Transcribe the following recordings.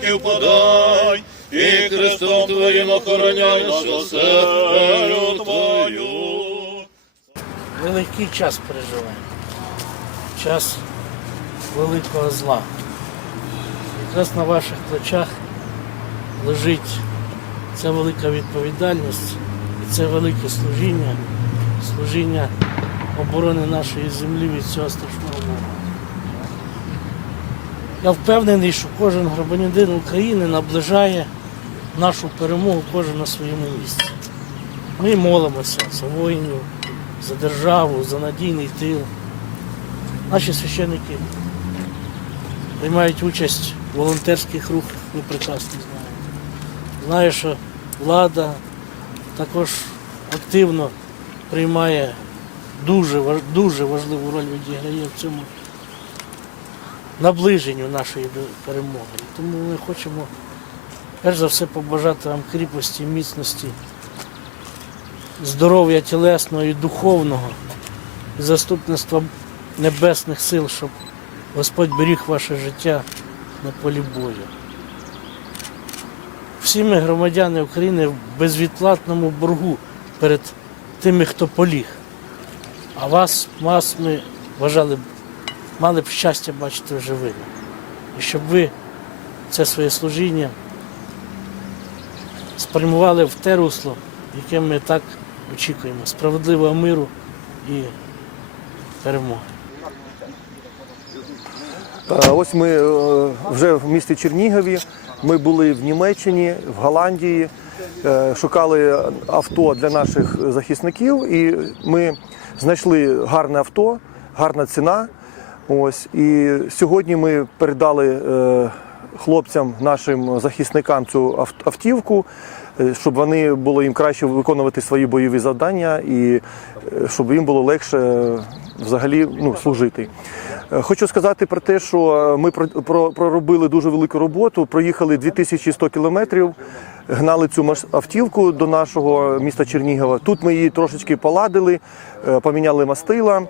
мучеників подай, і Христом Твоїм охороняй нашу оселю Твою. Великий час переживаємо. Час великого зла. Якраз на ваших плечах лежить ця велика відповідальність і це велике служіння, служіння оборони нашої землі від цього страшного ворога. Я впевнений, що кожен громадянин України наближає нашу перемогу кожен на своєму місці. Ми молимося за воїнів, за державу, за надійний тил. Наші священники приймають участь в волонтерських рухах, ми прекрасно знаємо. Знаю, що влада також активно приймає дуже, дуже важливу роль відіграє в цьому наближенню нашої перемоги. Тому ми хочемо перш за все побажати вам кріпості, міцності, здоров'я тілесного і духовного, і заступництва небесних сил, щоб Господь беріг ваше життя на полі бою. Всі ми громадяни України в безвідплатному боргу перед тими, хто поліг. А вас, вас ми вважали, мали б щастя бачити живими. І щоб ви це своє служіння спрямували в те русло, яке ми так очікуємо, справедливого миру і перемоги. Е, Ось ми е, вже в місті Чернігові. Ми були в Німеччині, в Голландії, е, шукали авто для наших захисників, і ми знайшли гарне авто, гарна ціна. Ось і сьогодні ми передали е, хлопцям, нашим захисникам цю ав- автівку, е, щоб вони було їм краще виконувати свої бойові завдання і е, щоб їм було легше взагалі ну, служити. Е, Хочу сказати про те, що ми про- про- проробили дуже велику роботу. Проїхали 2100 кілометрів, гнали цю автівку до нашого міста Чернігова. Тут ми її трошечки поладили, поміняли мастила.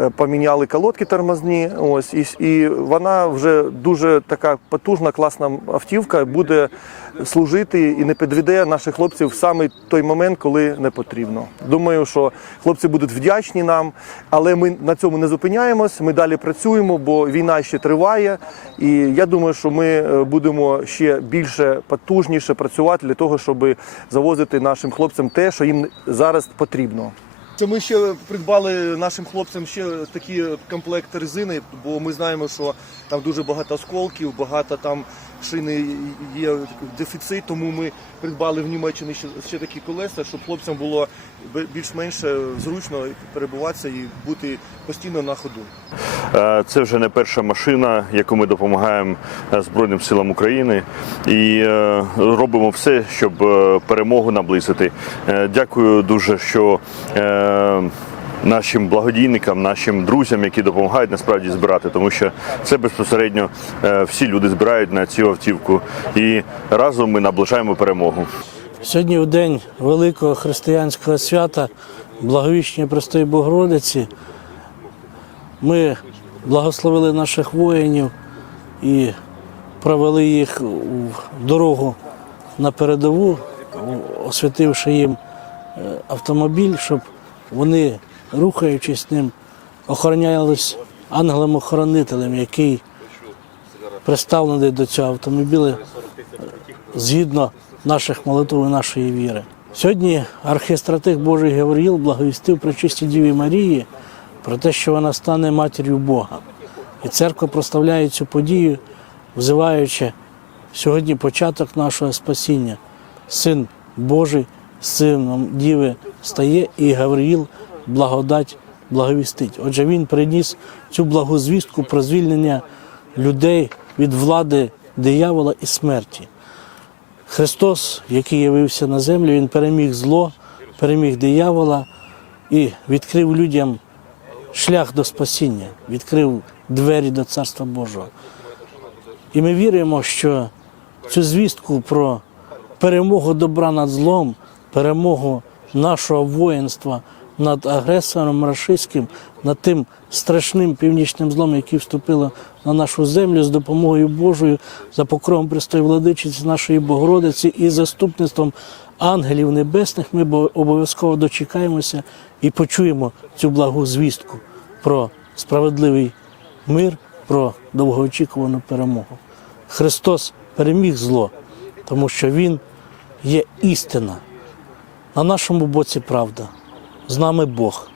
Е, Поміняли колодки тормозні, ось і, і вона вже дуже така потужна, класна автівка, буде служити і не підведе наших хлопців в саме той момент, коли не потрібно. Думаю, що хлопці будуть вдячні нам, але ми на цьому не зупиняємось. Ми далі працюємо, бо війна ще триває. І я думаю, що ми е, будемо ще більше потужніше працювати для того, щоб завозити нашим хлопцям те, що їм зараз потрібно. Це ми ще придбали нашим хлопцям ще такі комплекти резини, бо ми знаємо, що там дуже багато осколків, багато там шини є дефіцит, тому ми придбали в Німеччині ще, ще такі колеса, щоб хлопцям було більш-менш зручно перебуватися і бути постійно на ходу. Е, Це вже не перша машина, яку ми допомагаємо е, Збройним силам України, і е, робимо все, щоб е, перемогу наблизити. Е, Дякую дуже, що е, нашим благодійникам, нашим друзям, які допомагають насправді збирати, тому що це безпосередньо е, всі люди збирають на цю автівку, і разом ми наближаємо перемогу. Сьогодні в день великого християнського свята, благовіщення Простої Богородиці, ми благословили наших воїнів і провели їх в дорогу на передову, освятивши їм е, автомобіль, щоб вони, рухаючись ним, охоронялись ангелом-охоронителем, який представлений до цього автомобіля згідно наших молитв і нашої віри. Сьогодні архістратих Божий Гавриїл благовістив при чистій Діві Марії про те, що вона стане матір'ю Бога. І церква проставляє цю подію, взиваючи сьогодні початок нашого спасіння. Син Божий, сином Діви стає, і Гавриїл благодать благовістить. Отже, він приніс цю благу звістку про звільнення людей від влади диявола і смерті. Христос, який явився на землю, Він переміг зло, переміг диявола і відкрив людям шлях до спасіння, відкрив двері до Царства Божого. І ми віримо, що цю звістку про перемогу добра над злом, перемогу нашого воїнства, над агресором рашистським, над тим страшним північним злом, який вступило на нашу землю з допомогою Божою, за покровом Престої владичиці нашої Богородиці і заступництвом ангелів небесних, ми бо- обов'язково дочекаємося і почуємо цю благу звістку про справедливий мир, про довгоочікувану перемогу. Христос переміг зло, тому що Він є істина. На нашому боці правда. З нами Бог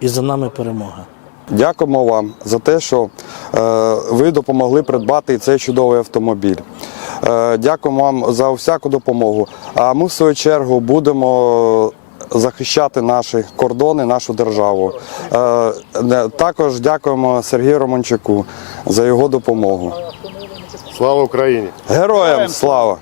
і за нами перемога. Дякуємо вам за те, що е, ви допомогли придбати цей чудовий автомобіль. Е, дякуємо вам за всяку допомогу. А ми, в свою чергу, будемо захищати наші кордони, нашу державу. Е, також дякуємо Сергію Романчуку за його допомогу. Слава Україні! Героям слава!